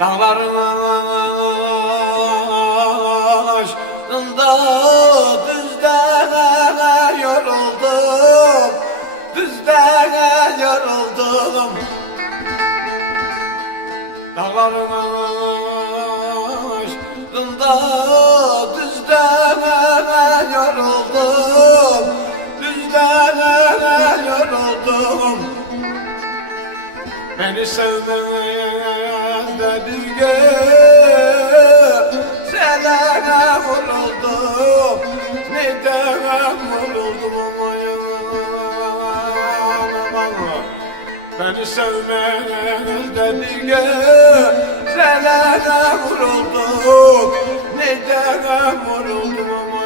Dağların aşkında düzde yoruldum, düzde yoruldum. Dağların aşkında düzde yoruldum, düzde yoruldum. Beni sevmez de bir gün senene vuruldum, neden vuruldum ama beni sevmez de bir gün senene vuruldum, neden vuruldum ama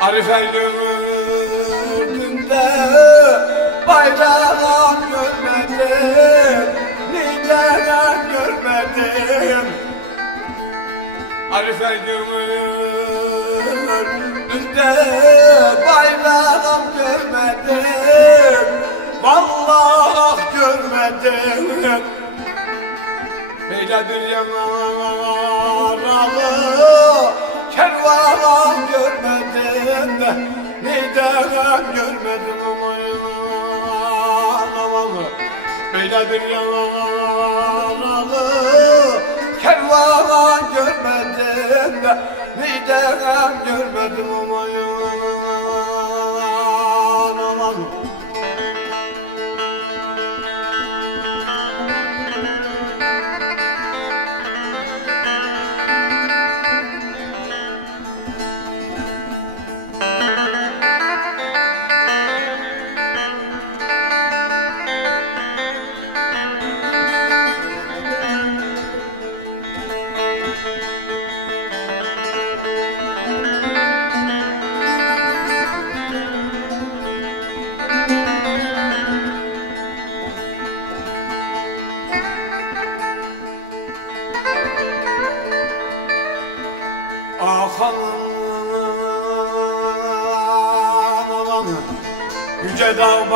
Arife gördüğümde bayrağım görmedim, neden görmedim. Arife gördüğümde bayrağım görmedim, vallahi görmedim. Beyledir yaralı kervan görmedim de neden görmedim ama Beyledir yaralı kervan görmedim de neden görmedim ama Yüce dağ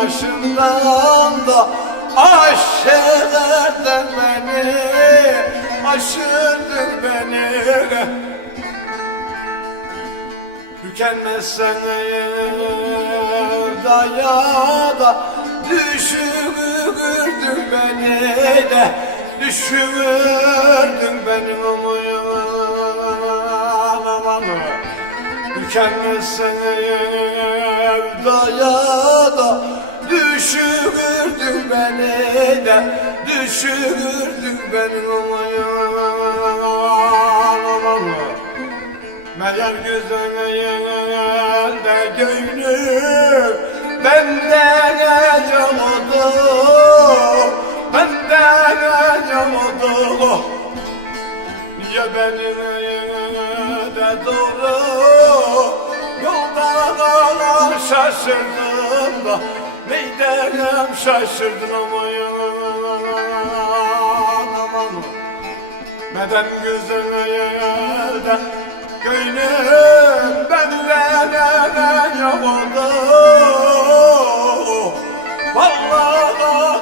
başından da aşağıdan beni, aşırdın beni. Tükenmezsen evdaya da düşürdün beni de, düşürdün beni aman. Tükenmezsen evdaya da düşürdün beni de, düşürdün beni aman. Meğer güzel de gönlüm benden yamadı, benden yamadı. Niye benim de doğru yoldan şaşırdım da neyden şaşırdın aman neden güzel yerde gönlüm benden yamadı, vallahi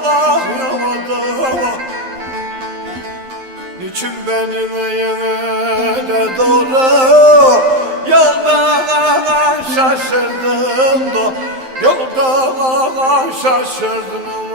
yamadı. Niçin benim de doğru yoldan şaşırdım da, yoldan şaşırdım.